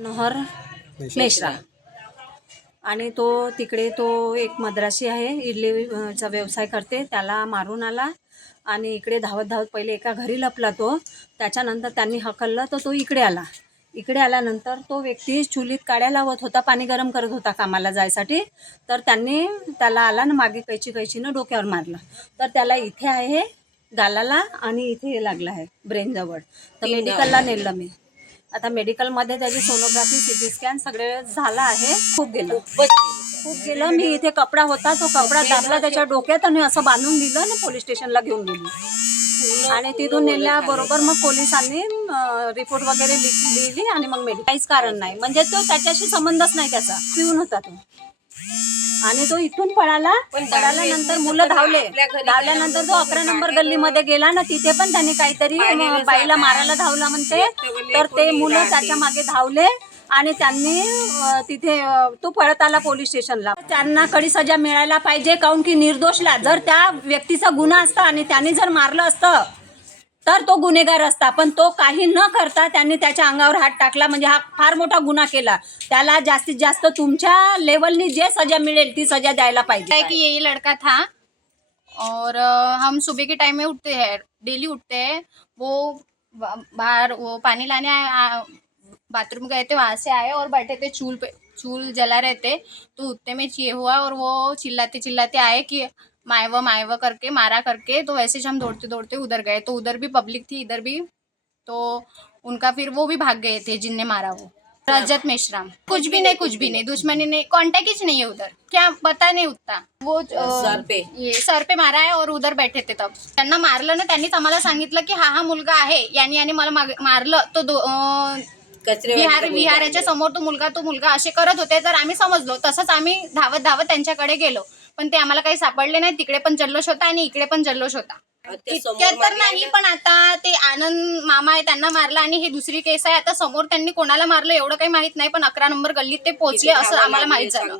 मनोहर मेश्राम आणि तो तिकडे तो एक मद्रासी आहे, इडलीचा व्यवसाय करते. त्याला मारून आला आणि इकडे धावत धावत पहिले एका घरी लपला तो. त्याच्यानंतर त्यांनी हकललं तर तो इकडे आला. इकडे आल्यानंतर तो व्यक्ती चुलीत काड्या लावत होता, पाणी गरम करत होता कामाला जायसाठी. तर त्यांनी त्याला आला ना मागे कैचीनं डोक्यावर मारलं. तर त्याला इथे आहे गालाला आणि इथे लागला आहे ब्रेनजवळ. तर मेडिकलला नेलं मी. आता मेडिकलमध्ये त्याची सोनोग्राफी, सिटी स्कॅन सगळे झालं आहे. खूप गेलं. मी इथे कपडा होता, तो कपडा दाबला त्याच्या डोक्यात आणि असं बांधून दिलं आणि पोलीस स्टेशनला घेऊन गेली. आणि तिथून नेल्याबरोबर मग पोलिसांनी रिपोर्ट वगैरे लिहिली आणि मग काहीच कारण नाही, म्हणजे तो त्याच्याशी संबंधच नाही त्याचा. पिऊन होता तो आणि तो इथून पळाल्यानंतर मुलं धावल्यानंतर तो 11 नंबर गल्लीमध्ये गेला ना, तिथे पण त्यांनी काहीतरी बाईला मारायला धावला म्हणते. तर ते मुलं त्याच्या मागे धावले आणि त्यांनी तिथे तो पळत आला पोलीस स्टेशनला. त्यांना कडी सजा मिळायला पाहिजे, काऊन की निर्दोषला जर त्या व्यक्तीचा गुन्हा असता आणि त्यांनी जर मारलं असतं तर तो गुन्हेगार असता. पण तो काही न करता त्यांनी त्याच्या अंगावर हात टाकला, म्हणजे हा फार मोठा गुन्हा केला. त्याला जास्तीत जास्त तुमच्या लेवलनी जे सजा मिळेल ती सजा द्यायला पाहिजे. कि यही लड़का था और हम सुबह के टाइम में उठते हैं, डेली उठते हैं. वो बाहर वो पानी लाने बाथरूम गए थे, वहाँ से आए और बैठे थे चूल जला रहे थे. तो उठते में ये हुआ और वो चिल्लाते आए कि मायव करके मारा करके. तो वैसे ही हम दौड़ते उधर गए, तो उधर भी पब्लिक थी, इधर भी. तो उनका फिर वो भी भाग गए थे जिनने मारा वो. रजत मेश्राम. कुछ भी नहीं, दुश्मनी नहीं, कॉन्टैक्ट ही नहीं है उधर. क्या पता नहीं उतना. वो सर पे मारा है और उधर बैठे थे. तब त्यांना मारलं ना, त्यांनीच आम्हाला सांगितलं की हा मुलगा आहे, यानी मला मारलं. तो विहाराच्या समोर तो मुलगा असे करत होते. तर आम्ही समजलो, तसंच आम्ही धावत त्यांच्याकडे गेलो. पण ते आम्हाला काही सापडले नाही. तिकडे पण जल्लोष होता आणि इकडे पण जल्लोष होता. इतक्यात तर नाही, पण आता ते आनंद मामा आहे त्यांना मारलं आणि हे दुसरी केस आहे. आता समोर त्यांनी कोणाला मारलं एवढं काही माहित नाही, पण 11 नंबर गल्लीत ते पोहोचले असं आम्हाला माहित झालं.